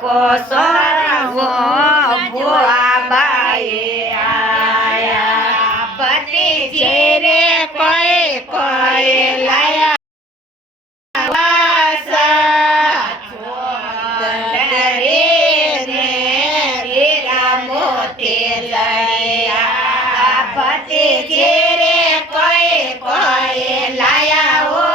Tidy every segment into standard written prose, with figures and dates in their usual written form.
કોસરવો ભુવાબાઈ આયા ભત્રીજી રે કોઈ કોઈ લાયા વાસા છોડરે રે હીરા મોતી લયા ભત્રીજી રે કોઈ કોઈ લાયા ઓ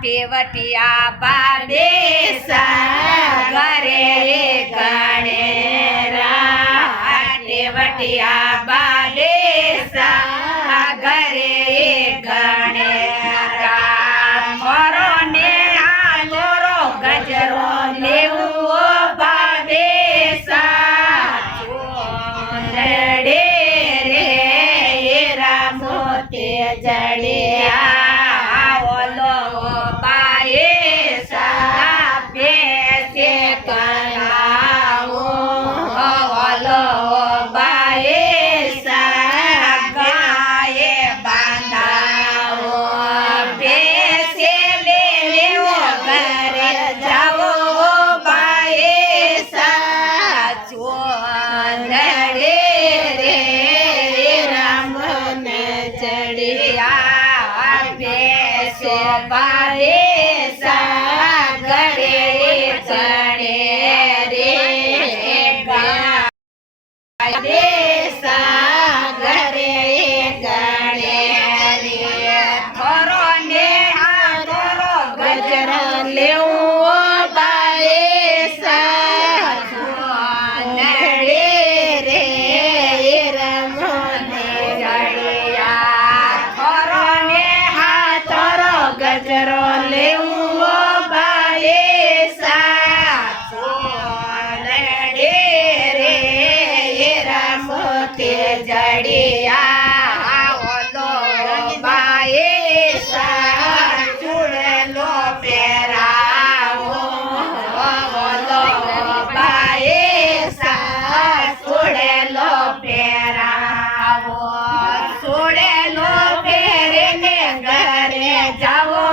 टेवटिया बादेसा घरे गणेरा टेवटिया बादेसा घरे गणेरा मोरो ने आलोरो गजरो लेવો બાદેસા ચોંદડે રે રામો તે જડ્યા જાવો જડિયા ઓલો બાઈ ચૂડેલો પહેરાવો ઓલો બાઈ ચૂડેલો પહેરાવો ચૂડેલો પહેરીને ઘરે જાવો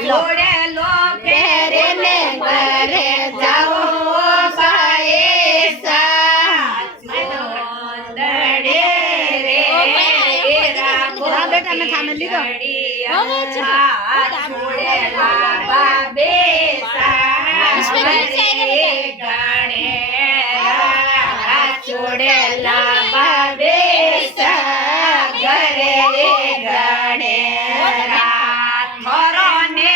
જોડેલો પહેરીને ઘરે જાઓ ચોડેલા બાબે ઘરે ગણે થોરો ને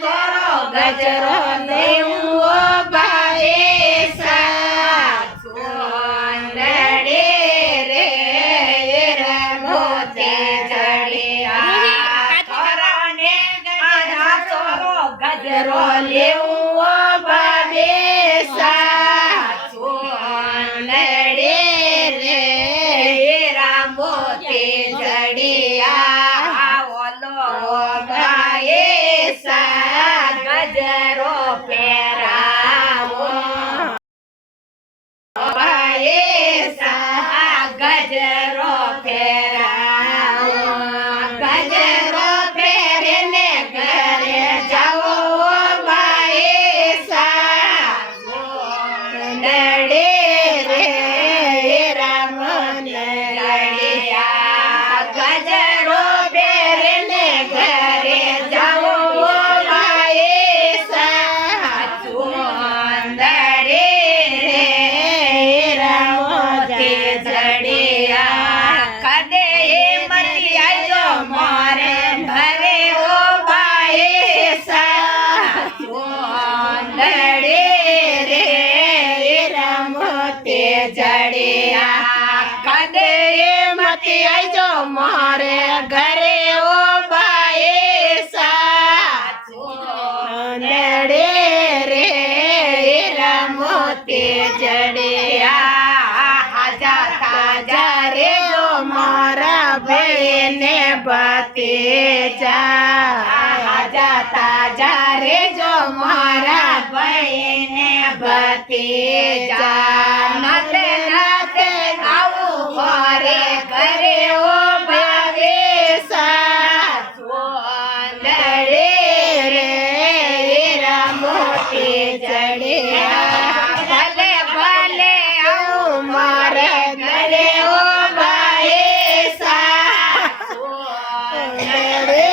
થોરો ગજરો લેવો બાઈ સોંદડે રે રમોતે જડિયા થોરો ને થોરો ગજરો લેવો બાઈ સોંદડે રે રમોતે જડિયા ઓલો ગજરો પહેરાવો ગજરો પહેરાવો ગજરો પહેરીને ઘરે જાઓ બાઈ સોંદડે રે રમને જડિયા ગજરો પહેરીને ઘરે જાઓ જડિયા કદે મતી આજો મારે ઘરે ઓ બાઈ સોંદડે રે રમોતે જડિયા હાજા તાજા રે જો મારા બેને ભતીજા હાજા તાજા રે જો મારા બેને ભતીજા નાતે નાતે આવું ઘરે ઘરે ઓ ભાવેશા સોંદડે રે રમોતે જડિયા ભલે ભલે આવું મારે ઘરે ઓ ભાવેશા સોંદડે